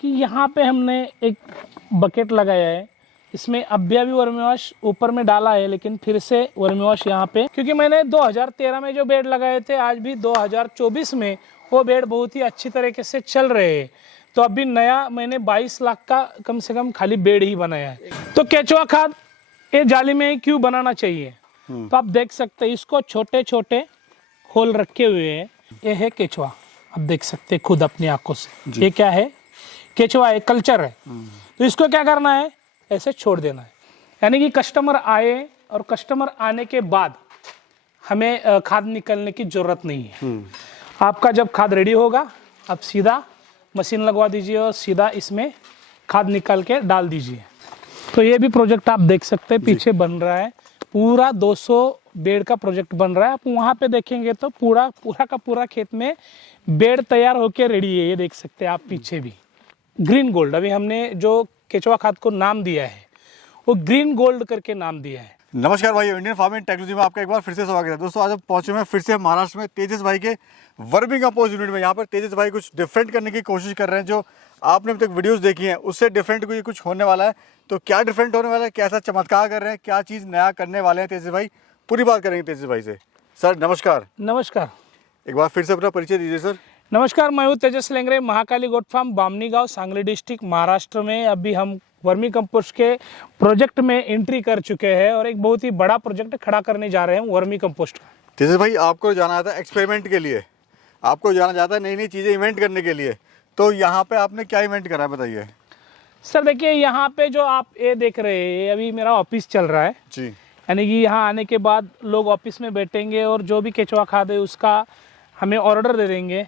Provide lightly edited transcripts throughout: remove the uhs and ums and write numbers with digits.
कि यहाँ पे हमने एक बकेट लगाया है, इसमें अभी वर्मी वॉश ऊपर में डाला है, लेकिन फिर से वर्मी वॉश यहाँ पे, क्योंकि मैंने 2013 में जो बेड लगाए थे, आज भी 2024 में वो बेड बहुत ही अच्छी तरीके से चल रहे हैं। तो अभी नया मैंने 22 लाख का कम से कम खाली बेड ही बनाया है। तो केचुआ खाद ये जाली में ही क्यों बनाना चाहिए? तो आप देख सकते हैं इसको छोटे छोटे होल रखे हुए हैं। ये है केचुआ, आप देख सकते हैं खुद अपनी आंखों से। ये क्या है? केचुआ है, कल्चर है। तो इसको क्या करना है? ऐसे छोड़ देना है, यानी कि कस्टमर आए और कस्टमर आने के बाद हमें खाद निकलने की जरूरत नहीं है। आपका जब खाद रेडी होगा, आप सीधा मशीन लगवा दीजिए और सीधा इसमें खाद निकाल के डाल दीजिए। तो ये भी प्रोजेक्ट आप देख सकते हैं पीछे बन रहा है, पूरा 200 बेड का प्रोजेक्ट बन रहा है। आप वहाँ पे देखेंगे तो पूरा का पूरा खेत में बेड तैयार होके रेडी है। ये देख सकते हैं आप पीछे भी ग्रीन गोल्ड, अभी हमने जो केचुआ खाद को नाम दिया है वो ग्रीन गोल्ड करके नाम दिया है। नमस्कार भाई, इंडियन फार्मिंग टेक्नोलॉजी में आपका एक बार फिर से स्वागत है। दोस्तों आज हम पहुंचे हैं फिर से महाराष्ट्र में तेजस भाई के वर्मी कंपोस्ट यूनिट में। यहाँ पर तेजस भाई कुछ डिफरेंट करने की कोशिश कर रहे हैं। जो आपने अभी तक वीडियोस देखी हैं उससे डिफरेंट कुछ होने वाला है। तो क्या डिफरेंट होने वाला है, कैसा चमत्कार कर रहे हैं, क्या चीज़ नया करने वाले हैं तेजस भाई, पूरी बात करेंगे तेजस भाई से। सर नमस्कार। नमस्कार, एक बार फिर से अपना परिचय दीजिए सर। नमस्कार, मैं हूँ तेजस लेंगरे, महाकाली गोट फार्म, बामनी गांव, सांगली डिस्ट्रिक्ट, महाराष्ट्र में। अभी हम वर्मी कंपोस्ट के प्रोजेक्ट में एंट्री कर चुके हैं और एक बहुत ही बड़ा प्रोजेक्ट खड़ा करने जा रहे हैं वर्मी कंपोस्ट का। तेजस भाई आपको जाना था एक्सपेरिमेंट के लिए, आपको जाना जाता है नई नई चीज़ें इन्वेंट करने के लिए। तो यहाँ पे आपने क्या इन्वेंट करा है बताइए। सर देखिए, यहाँ पे जो आप ये देख रहे हैं, अभी मेरा ऑफिस चल रहा है जी, यानी कि यहाँ आने के बाद लोग ऑफिस में बैठेंगे और जो भी केचुआ खाद है उसका हमें ऑर्डर दे देंगे।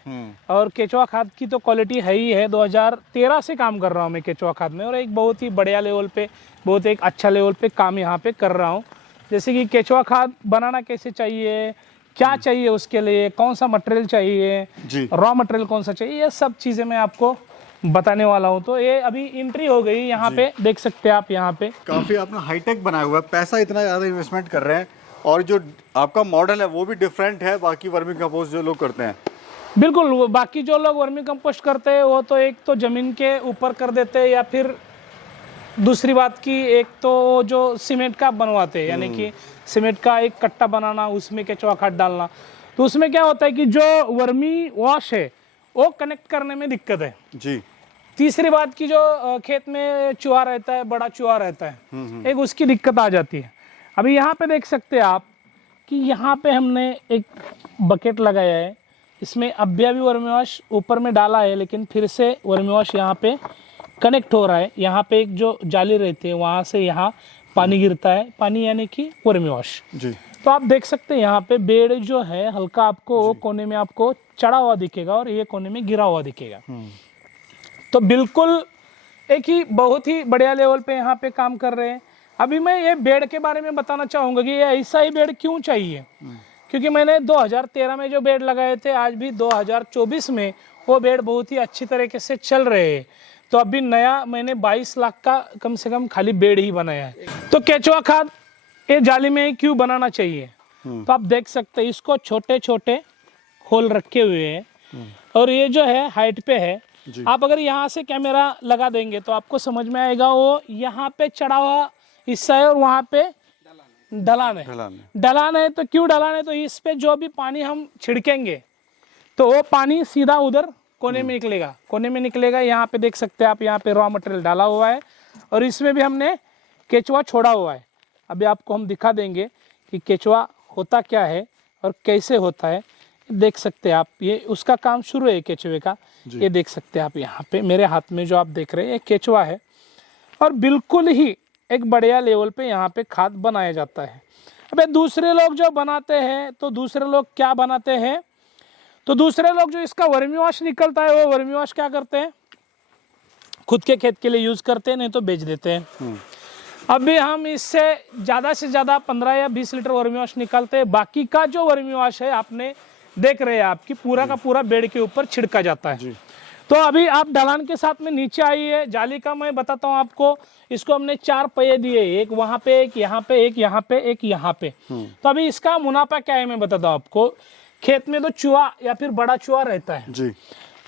और केचुआ खाद की तो क्वालिटी है ही है, 2013 से काम कर रहा हूँ मैं केचुआ खाद में, और एक बहुत ही बढ़िया लेवल पे, बहुत एक अच्छा लेवल पे काम यहाँ पे कर रहा हूँ। जैसे कि केचुआ खाद बनाना कैसे चाहिए, क्या चाहिए उसके लिए, कौन सा मटेरियल चाहिए, रॉ मटेरियल कौन सा चाहिए, ये सब चीज़ें मैं आपको बताने वाला हूँ। तो ये अभी एंट्री हो गई यहाँ पे, देख सकते हैं आप। यहाँ पे काफ़ी आपने हाईटेक बनाया हुआ है, पैसा इतना ज़्यादा इन्वेस्टमेंट कर रहे हैं और जो आपका मॉडल है वो भी डिफरेंट है बाकी वर्मी कंपोस्ट जो लोग करते हैं। बिल्कुल, वो बाकी जो लोग वर्मी कंपोस्ट करते हैं वो तो एक तो ज़मीन के ऊपर कर देते हैं, या फिर दूसरी बात की एक तो जो सीमेंट का बनवाते हैं, यानी कि सीमेंट का एक कट्टा बनाना, उसमें केचुआ खाद डालना। तो उसमें क्या होता है कि जो वर्मी वॉश है वो कनेक्ट करने में दिक्कत है जी। तीसरी बात की जो खेत में चूहा रहता है, बड़ा चूहा रहता है, एक उसकी दिक्कत आ जाती है। अभी यहाँ पे देख सकते हैं आप कि यहाँ पे हमने एक बकेट लगाया है, इसमें अभी वर्मी वॉश ऊपर में डाला है, लेकिन फिर से वर्मी वॉश यहाँ पे कनेक्ट हो रहा है। यहाँ पे एक जो जाली रहती है वहाँ से यहाँ पानी गिरता है, पानी यानी कि वर्मी वॉश जी। तो आप देख सकते हैं यहाँ पे बेड जो है हल्का आपको वो कोने में आपको चढ़ा हुआ दिखेगा और ये कोने में गिरा हुआ दिखेगा। तो बिल्कुल एक ही बहुत ही बढ़िया लेवल पे यहाँ पे काम कर रहे हैं। अभी मैं ये बेड के बारे में बताना चाहूँगा कि ये ऐसा ही बेड क्यों चाहिए, क्योंकि मैंने 2013 में जो बेड लगाए थे, आज भी 2024 में वो बेड बहुत ही अच्छी तरीके से चल रहे हैं। तो अभी नया मैंने 22 लाख का कम से कम खाली बेड ही बनाया है। तो केचुआ खाद ये जाली में क्यों बनाना चाहिए? तो आप देख सकते हैं इसको छोटे छोटे होल रखे हुए हैं और ये जो है हाइट पे है। आप अगर यहाँ से कैमरा लगा देंगे तो आपको समझ में आएगा, वो यहाँ पे चढ़ा हुआ हिस्सा है और वहाँ पे ढलान है। तो क्यों ढलान है? तो इस पे जो भी पानी हम छिड़केंगे तो वो पानी सीधा उधर कोने में निकलेगा। यहाँ पे देख सकते हैं आप, यहाँ पे रॉ मटेरियल डाला हुआ है और इसमें भी हमने केचुआ छोड़ा हुआ है। अभी आपको हम दिखा देंगे कि केचुआ होता क्या है और कैसे होता है। देख सकते हैं आप, ये उसका काम शुरू है केचुए का। ये देख सकते हैं आप, यहाँ पे मेरे हाथ में जो आप देख रहे हैं ये केचुआ है और बिल्कुल ही एक बढ़िया लेवल पे यहाँ पे खाद बनाया जाता है। अबे दूसरे लोग जो बनाते हैं, तो दूसरे लोग क्या बनाते हैं, तो दूसरे लोग जो इसका वर्मी वॉश निकलता है वो वर्मी वॉश क्या करते हैं, खुद के खेत के लिए यूज करते हैं, नहीं तो बेच देते हैं। अभी हम इससे ज़्यादा से ज़्यादा 15 या 20 लीटर वर्मी वॉश निकालते हैं। बाकी का जो वर्मी वॉश है आपने देख रहे हैं आपकी पूरा का पूरा बेड के ऊपर छिड़का जाता है। तो अभी आप ढलान के साथ में नीचे आइए, जाली का मैं बताता हूँ आपको। इसको हमने 4 पहिए दिए, एक वहाँ पे, एक यहाँ पे, एक यहाँ पे, एक यहाँ पे। तो अभी इसका मुनाफा क्या है मैं बताता हूँ आपको। खेत में तो चूहा या फिर बड़ा चूहा रहता है जी।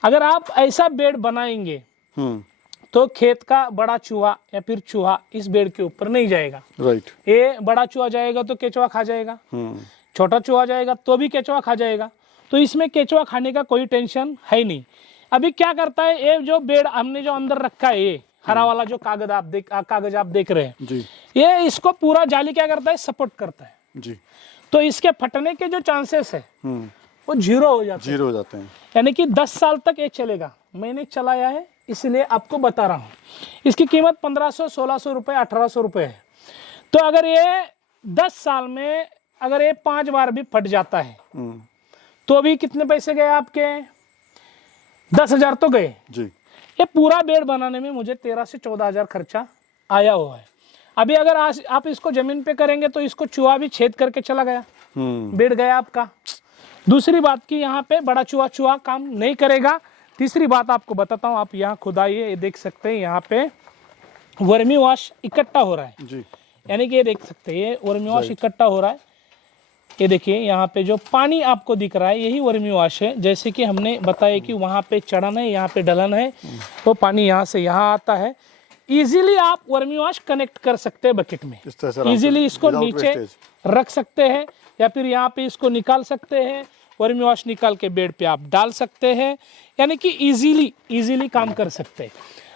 अगर आप ऐसा बेड बनाएंगे तो खेत का बड़ा चूहा या फिर चूहा इस बेड के ऊपर नहीं जाएगा। राइट। ये बड़ा चूहा जाएगा तो केचुआ खा जाएगा, छोटा चूहा जाएगा तो भी केचुआ खा जाएगा। तो इसमें केचुआ खाने का कोई टेंशन है नहीं। अभी क्या करता है, ये जो बेड हमने जो अंदर रखा है, ये हरा वाला जो कागज आप देख रहे हैं जी, ये इसको पूरा जाली क्या करता है, सपोर्ट करता है जी। तो इसके फटने के जो चांसेस है वो जीरो हो जाते हैं। जीरो हो जाते हैं। यानी कि 10 साल तक ये चलेगा। मैंने चलाया है इसलिए आपको बता रहा हूँ। इसकी कीमत 1500, 1600 रुपये, 1800 रुपये है। तो अगर ये 10 साल में अगर ये 5 बार भी फट जाता है तो भी कितने पैसे गए आपके, 10,000 तो गए जी। ये पूरा बेड बनाने में मुझे 13 से 14,000 खर्चा आया हुआ है। अभी अगर आज आप इसको जमीन पे करेंगे तो इसको चूहा भी छेद करके चला गया, बेड गया आपका। दूसरी बात की यहाँ पे बड़ा चूहा काम नहीं करेगा। तीसरी बात आपको बताता हूँ, आप यहाँ खुद आइए, ये देख सकते हैं यहाँ पे वर्मी वॉश इकट्ठा हो रहा है जी। यानी कि ये देख सकते हैं ये वर्मी वॉश इकट्ठा हो रहा है। ये देखिए यहाँ पे जो पानी आपको दिख रहा है यही वर्मी वॉश है। जैसे कि हमने बताया कि वहाँ पे चढ़न है, यहाँ पे ढलन है, तो पानी यहाँ से यहाँ आता है। इजीली आप वर्मी वॉश कनेक्ट कर सकते हैं बकेट में, इस तरह से इजीली इसको without नीचे wastage। रख सकते हैं या फिर यहाँ पे इसको निकाल सकते हैं। वर्मी वॉश निकाल के बेड पे आप डाल सकते हैं, यानी कि इजीली काम कर सकते हैं।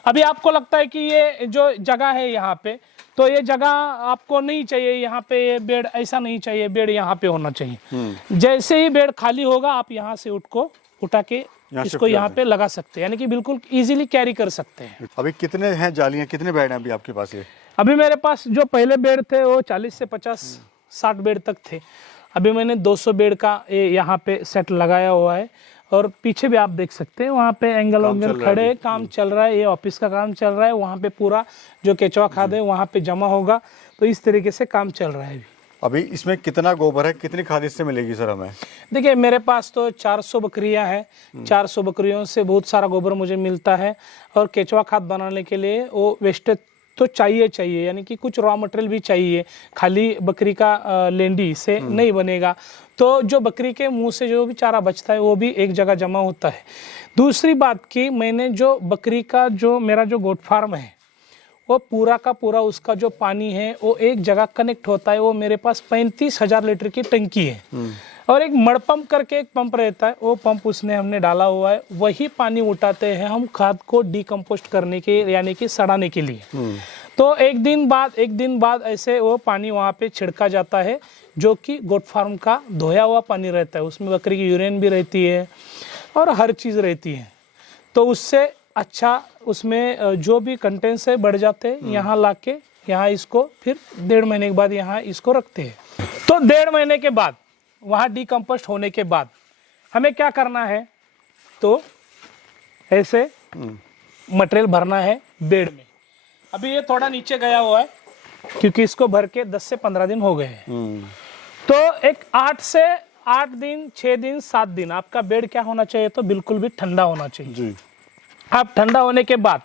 अभी आपको लगता है कि ये जो जगह है यहाँ पे, तो ये जगह आपको नहीं चाहिए, यहाँ पे ये बेड ऐसा नहीं चाहिए, बेड यहाँ पे होना चाहिए। जैसे ही बेड खाली होगा आप यहाँ से उठा के इसको यहाँ पे लगा सकते हैं, यानी कि बिल्कुल इजीली कैरी कर सकते हैं। अभी कितने हैं जालियां, कितने बेड हैं अभी आपके पास? ये अभी मेरे पास जो पहले बेड थे वो 40 से 50-60 बेड तक थे। अभी मैंने 200 बेड का यहाँ पे सेट लगाया हुआ है। और पीछे भी आप देख सकते हैं वहाँ पे एंगल खड़े काम चल रहा है, ये ऑफिस का काम चल रहा है। वहाँ पे पूरा जो केचुआ खाद है वहाँ पे जमा होगा, तो इस तरीके से काम चल रहा है। अभी इसमें कितना गोबर है, कितनी खाद इससे मिलेगी सर हमें? देखिए मेरे पास तो 400 बकरियां हैं, 400 बकरियों से बहुत सारा गोबर मुझे मिलता है। और केचुआ खाद बनाने के लिए वो वेस्टेज तो चाहिए, यानी कि कुछ रॉ मटेरियल भी चाहिए, खाली बकरी का लेंडी से नहीं बनेगा। तो जो बकरी के मुंह से जो भी चारा बचता है वो भी एक जगह जमा होता है। दूसरी बात की, मैंने जो बकरी का जो मेरा जो गोट फार्म है वो पूरा का पूरा उसका जो पानी है वो एक जगह कनेक्ट होता है। वो मेरे पास 35,000 लीटर की टंकी है और एक मड़ पंप करके एक पंप रहता है, वो पंप उसने हमने डाला हुआ है। वही पानी उठाते हैं हम खाद को डिकम्पोस्ट करने के, यानी कि सड़ाने के लिए। तो एक दिन बाद ऐसे वो पानी वहाँ पे छिड़का जाता है, जो कि गोट फार्म का धोया हुआ पानी रहता है। उसमें बकरी की यूरिन भी रहती है और हर चीज़ रहती है। तो उससे अच्छा उसमें जो भी कंटेंट्स है बढ़ जाते हैं। यहाँ लाके यहाँ इसको फिर 1.5 महीने के बाद यहाँ इसको रखते हैं। तो 1.5 महीने के बाद वहाँ डिकम्पोस्ट होने के बाद हमें क्या करना है, तो ऐसे मटेरियल भरना है बेड में। अभी ये थोड़ा नीचे गया हुआ है क्योंकि इसको भर के 10 से 15 दिन हो गए हैं। तो एक 8 दिन 6 दिन 7 दिन आपका बेड क्या होना चाहिए, तो बिल्कुल भी ठंडा होना चाहिए जी। आप ठंडा होने के बाद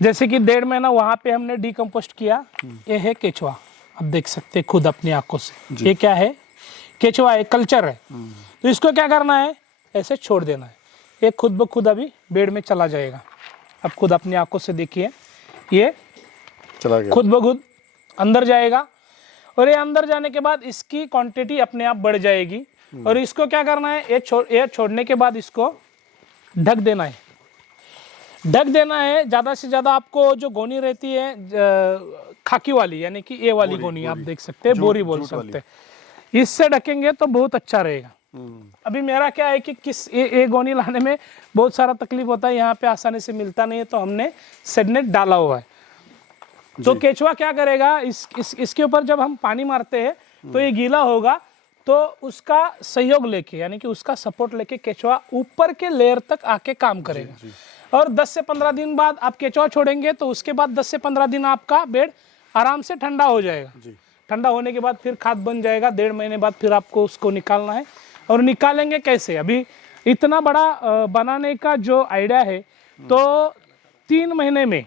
जैसे कि 1.5 महीना वहां पे हमने डिकम्पोस्ट किया। ये है केचुआ, आप देख सकते हैं खुद अपनी आंखों से। ये क्या है, केचुआ है, कल्चर है। तो इसको क्या करना है, ऐसे छोड़ देना है। ये खुद ब खुद अभी बेड में चला जाएगा। आप खुद अपनी आंखों से देखिए, ये चला गया, खुद ब खुद अंदर जाएगा। और ये अंदर जाने के बाद इसकी क्वांटिटी अपने आप बढ़ जाएगी। और इसको क्या करना है, ये छोड़ने के बाद इसको ढक देना है। ज़्यादा से ज़्यादा आपको जो गोनी रहती है खाकी वाली, यानी कि ये वाली गोनी आप देख सकते हैं, बोरी बोल सकते हैं, इससे ढकेंगे तो बहुत अच्छा रहेगा। अभी मेरा क्या है कि ये गोनी लाने में बहुत सारा तकलीफ होता है, यहाँ पे आसानी से मिलता नहीं है, तो हमने सेडनेट डाला हुआ है। तो केचुआ क्या करेगा, इसके ऊपर जब हम पानी मारते हैं तो ये गीला होगा, तो उसका सहयोग लेके, यानी कि उसका सपोर्ट लेके केचुआ ऊपर के लेयर तक आके काम करेगा। और 10 से 15 दिन बाद आप केचुआ छोड़ेंगे तो उसके बाद 10 से 15 दिन आपका बेड आराम से ठंडा हो जाएगा। ठंडा होने के बाद फिर खाद बन जाएगा। 1.5 महीने बाद फिर आपको उसको निकालना है। और निकालेंगे कैसे, अभी इतना बड़ा बनाने का जो आइडिया है, तो 3 महीने में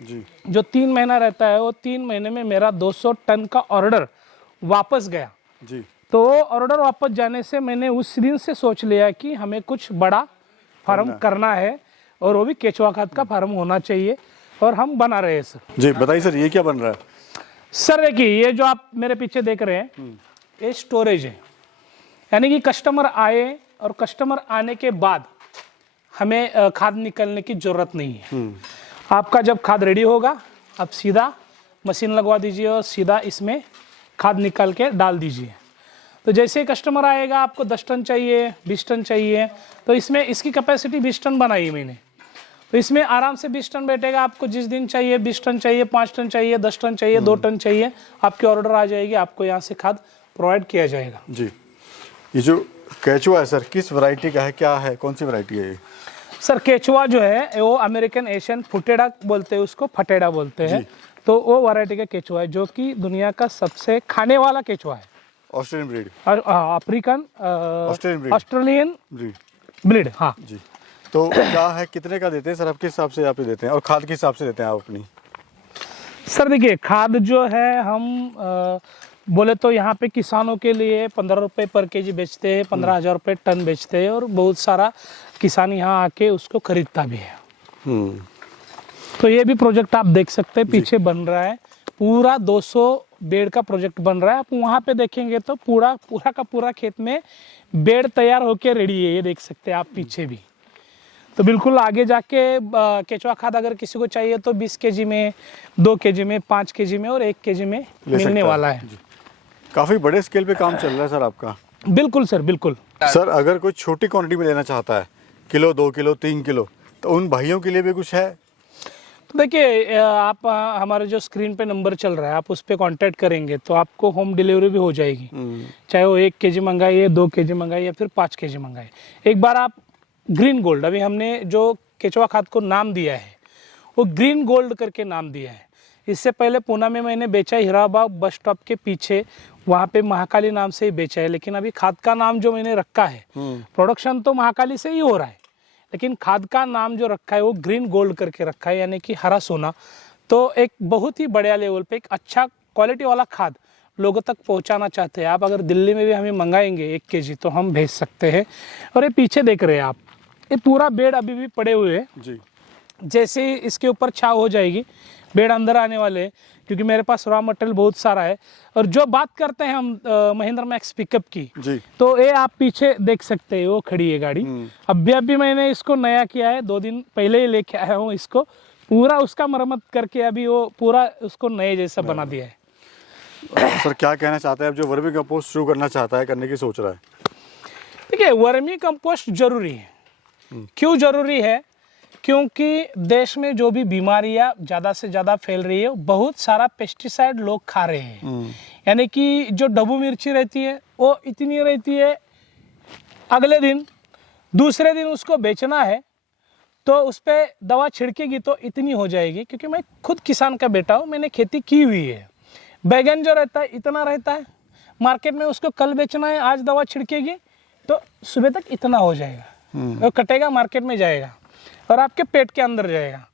जो 3 महीना रहता है, वो 3 महीने में मेरा 200 टन का ऑर्डर वापस गया जी। तो ऑर्डर वापस जाने से मैंने उस दिन से सोच लिया कि हमें कुछ बड़ा फार्म करना है। और वो भी केचुआ खाद का फार्म होना चाहिए, और हम बना रहे हैं सर। जी बताइए सर, ये क्या बन रहा है? सर देखिए, ये जो आप मेरे पीछे देख रहे हैं ये स्टोरेज है, यानी कि कस्टमर आए और कस्टमर आने के बाद हमें खाद निकलने की ज़रूरत नहीं है। आपका जब खाद रेडी होगा आप सीधा मशीन लगवा दीजिए और सीधा इसमें खाद निकाल के डाल दीजिए। तो जैसे ही कस्टमर आएगा, आपको 10 टन चाहिए, 20 टन चाहिए, तो इसमें इसकी कैपेसिटी 20 टन बनाई मैंने, तो इसमें आराम से 20 टन बैठेगा। आपको जिस दिन चाहिए 20 टन चाहिए, 5 टन चाहिए, 10 टन चाहिए, 2 टन चाहिए, आपकी ऑर्डर आ जाएगी, आपको यहाँ से खाद प्रोवाइड किया जाएगा। जी, ये जो केचुआ है सर, किस वैरायटी का है, क्या है, कौन सी वैरायटी है ये? सर केचुआ जो है वो अमेरिकन एशियन फुटेडा बोलते हैं, उसको फटेडा बोलते हैं। तो वो वैरायटी का केचुआ है जो कि दुनिया का सबसे खाने वाला केचुआ है। ऑस्ट्रेलियन ब्रीड, अफ्रीकन ऑस्ट्रेलियन जी ब्रीड। हाँ जी। तो क्या है, कितने का देते हैं सर, आपके हिसाब से आप ही देते हैं, और खाद के हिसाब से देते हैं आप अपनी? सर देखिए, खाद जो है हम बोले तो यहाँ पे किसानों के लिए 15 रुपये पर केजी बेचते हैं, 15,000 रुपये टन बेचते हैं, और बहुत सारा किसान यहाँ आके उसको खरीदता भी है। तो ये भी प्रोजेक्ट आप देख सकते हैं, पीछे बन रहा है, पूरा 200 बेड का प्रोजेक्ट बन रहा है। आप वहाँ पे देखेंगे तो पूरा का पूरा खेत में बेड तैयार होके रेडी है, ये देख सकते हैं आप पीछे भी। तो बिल्कुल आगे जाके केचुआ खाद अगर किसी को चाहिए तो 20 केजी में, 2 केजी में, 5 केजी में और 1 केजी में मिलने वाला है। काफ़ी बड़े स्केल पे काम चल रहा है सर आपका। बिल्कुल सर, बिल्कुल। सर अगर कोई छोटी क्वांटिटी में लेना चाहता है, किलो, 2 किलो, 3 किलो, तो उन भाइयों के लिए भी कुछ है? तो देखिए, आप हमारे जो स्क्रीन पे नंबर चल रहा है, आप उस पर कॉन्टैक्ट करेंगे तो आपको होम डिलीवरी भी हो जाएगी। चाहे वो 1 केजी मंगाइए, 2 केजी मंगाइए या फिर 5 केजी मंगाइए। एक बार आप ग्रीन गोल्ड, अभी हमने जो केचुआ खाद को नाम दिया है वो ग्रीन गोल्ड करके नाम दिया है। इससे पहले पूना में मैंने बेचा, हीराबाग बस स्टॉप के पीछे, वहाँ पे महाकाली नाम से ही बेचा है। लेकिन अभी खाद का नाम जो मैंने रखा है, प्रोडक्शन तो महाकाली से ही हो रहा है, लेकिन खाद का नाम जो रखा है वो ग्रीन गोल्ड करके रखा है, यानी कि हरा सोना। तो एक बहुत ही बढ़िया लेवल पे एक अच्छा क्वालिटी वाला खाद लोगों तक पहुंचाना चाहते हैं। आप अगर दिल्ली में भी हमें मंगाएंगे 1 केजी तो हम भेज सकते हैं। और ये पीछे देख रहे हैं आप, ये पूरा बेड अभी भी पड़े हुए हैं जी। जैसे ही इसके ऊपर छाव हो जाएगी बेड अंदर आने वाले हैं, क्योंकि मेरे पास रॉ मटेरियल बहुत सारा है। और जो बात करते हैं हम महिंद्रा मैक्स पिकअप की जी, तो ये आप पीछे देख सकते हैं, वो खड़ी है गाड़ी। अभी मैंने इसको नया किया है, 2 दिन पहले ही लेके आया हूँ इसको, पूरा उसका मरम्मत करके अभी वो पूरा उसको नए जैसा बना दिया है। सर क्या कहना चाहते हैं आप, जो वर्मी कंपोस्ट शुरू करना चाहता है, करने की सोच रहा है? देखिए, वर्मी कंपोस्ट जरूरी है। क्यों जरूरी है? क्योंकि देश में जो भी बीमारियां ज़्यादा से ज़्यादा फैल रही है, बहुत सारा पेस्टिसाइड लोग खा रहे हैं। यानी कि जो डब्बू मिर्ची रहती है वो इतनी रहती है, अगले दिन दूसरे दिन उसको बेचना है तो उस पर दवा छिड़केगी तो इतनी हो जाएगी। क्योंकि मैं खुद किसान का बेटा हूँ, मैंने खेती की हुई है। बैगन जो रहता है इतना रहता है, मार्केट में उसको कल बेचना है, आज दवा छिड़केगी तो सुबह तक इतना हो जाएगा, वो कटेगा, मार्केट में जाएगा और आपके पेट के अंदर जाएगा।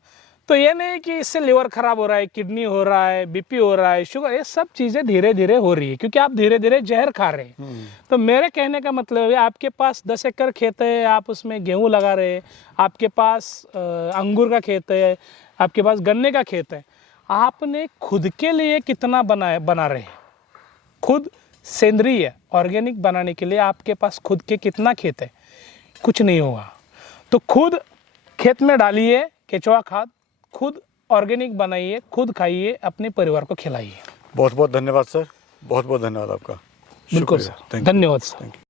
तो ये नहीं कि इससे लिवर खराब हो रहा है, किडनी हो रहा है, बीपी हो रहा है, शुगर, ये सब चीज़ें धीरे धीरे हो रही है क्योंकि आप धीरे धीरे जहर खा रहे हैं। तो मेरे कहने का मतलब है, आपके पास 10 एकड़ खेत है, आप उसमें गेहूं लगा रहे हैं, आपके पास अंगूर का खेत है, आपके पास गन्ने का खेत है, आपने खुद के लिए कितना बना रहे हैं? खुद सेंद्रीय ऑर्गेनिक बनाने के लिए आपके पास खुद के कितना खेत है? कुछ नहीं होगा। तो खुद खेत में डालिए केचुआ खाद, खुद ऑर्गेनिक बनाइए, खुद खाइए, अपने परिवार को खिलाइए। बहुत बहुत धन्यवाद सर, बहुत बहुत धन्यवाद आपका। बिल्कुल सर, धन्यवाद सर।